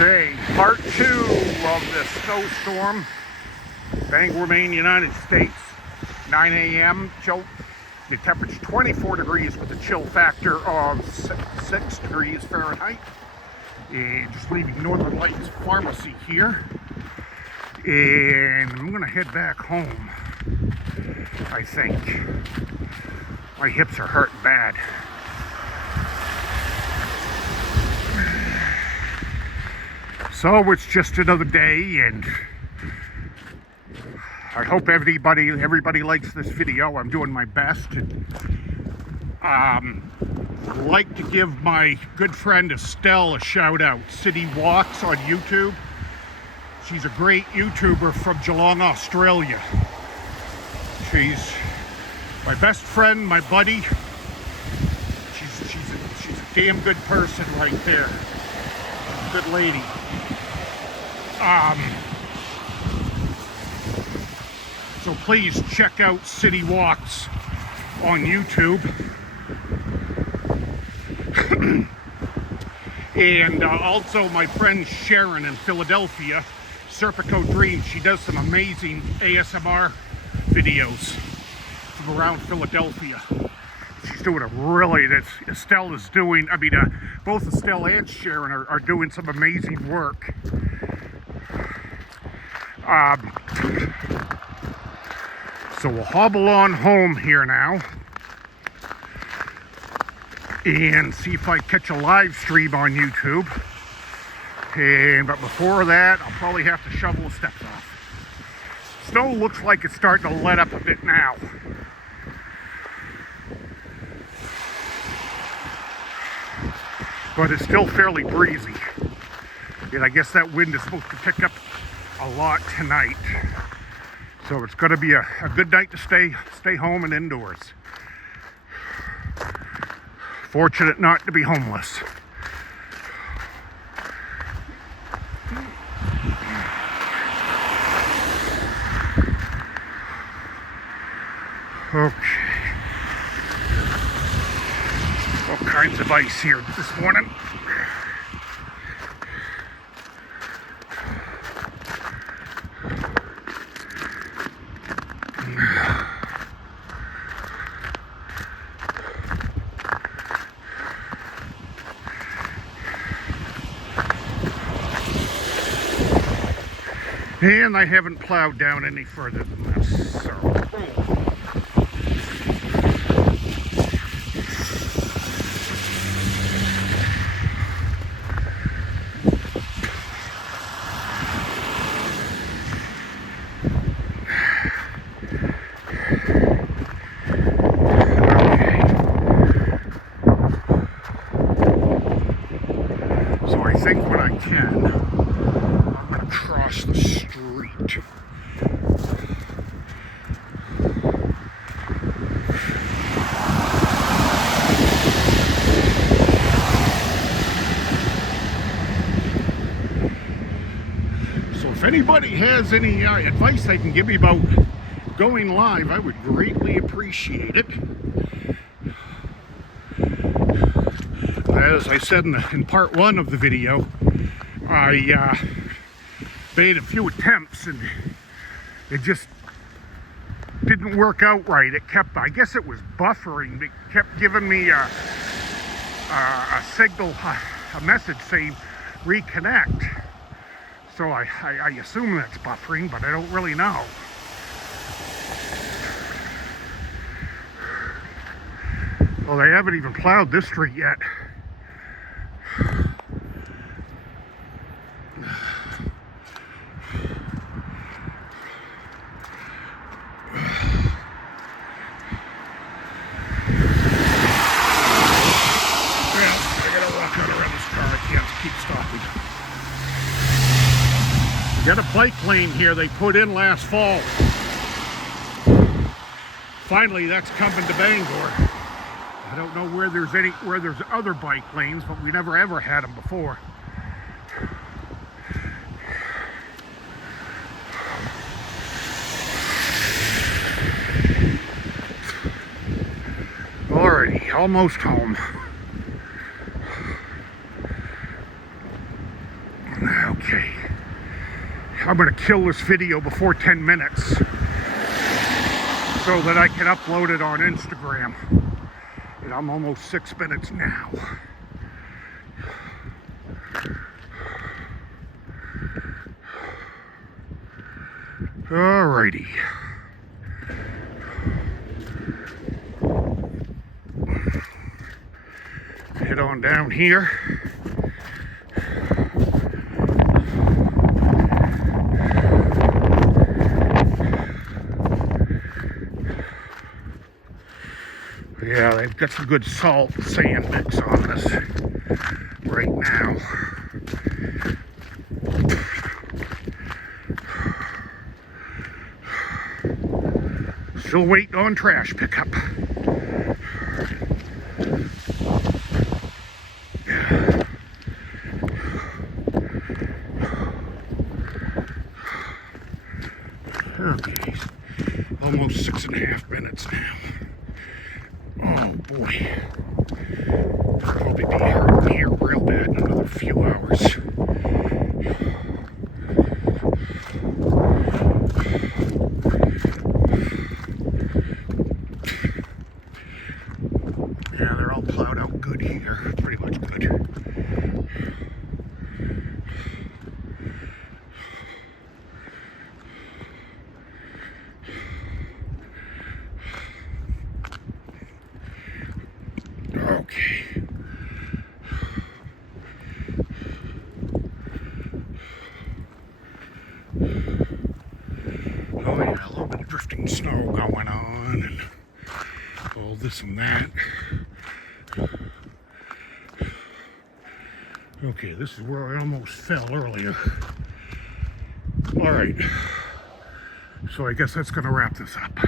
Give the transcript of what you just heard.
Okay, part 2 of the snowstorm. Bangor, Maine, United States. 9 a.m. Chill. The temperature 24 degrees with a chill factor of 6 degrees Fahrenheit. And just leaving Northern Lights Pharmacy here. And I'm gonna head back home, I think. My hips are hurting bad. So it's just another day, and I hope everybody likes this video. I'm doing my best. I'd like to give my good friend Estelle a shout out. City Walks on YouTube. She's a great YouTuber from Geelong, Australia. She's my best friend, my buddy. She's a damn good person right there. Good lady. So please check out City Walks on YouTube. And also my friend Sharon in Philadelphia, Serpico Dreams. She does some amazing ASMR videos from around Philadelphia. She's doing Estelle is doing, both Estelle and Sharon are doing some amazing work. So we'll hobble on home here now and see if I catch a live stream on YouTube. But before that, I'll probably have to shovel the steps off. Snow looks like it's starting to let up a bit now. But it's still fairly breezy. And I guess that wind is supposed to pick up a lot tonight. So it's going to be a good night to stay home and indoors. Fortunate not to be homeless. Okay. All kinds of ice here this morning. And I haven't plowed down any further than this, so. So I think when I can, I'm going to cross the street. So if anybody has any advice they can give me about going live, I would greatly appreciate it. As I said in part 1 of the video, I made a few attempts and it just didn't work out right. I guess it was buffering. It kept giving me a signal, a message saying reconnect. So I assume that's buffering, but I don't really know. Well, they haven't even plowed this street yet. Got a bike lane here they put in last fall. Finally, that's coming to Bangor. I don't know where there's other bike lanes, but we never ever had them before. Alrighty, almost home. I'm going to kill this video before 10 minutes so that I can upload it on Instagram. And I'm almost 6 minutes now. Alrighty. Head on down here. Yeah, they've got some good salt and sand mix on this right now. Still waiting on trash pickup. Okay, almost 6.5 minutes now. Oh boy, I'll probably be hurting here real bad in another few hours. Yeah, they're all plowed out good here, pretty much good. Okay. Oh yeah, a little bit of drifting snow going on and all this and that. Okay, this is where I almost fell earlier. All right, so I guess that's gonna wrap this up.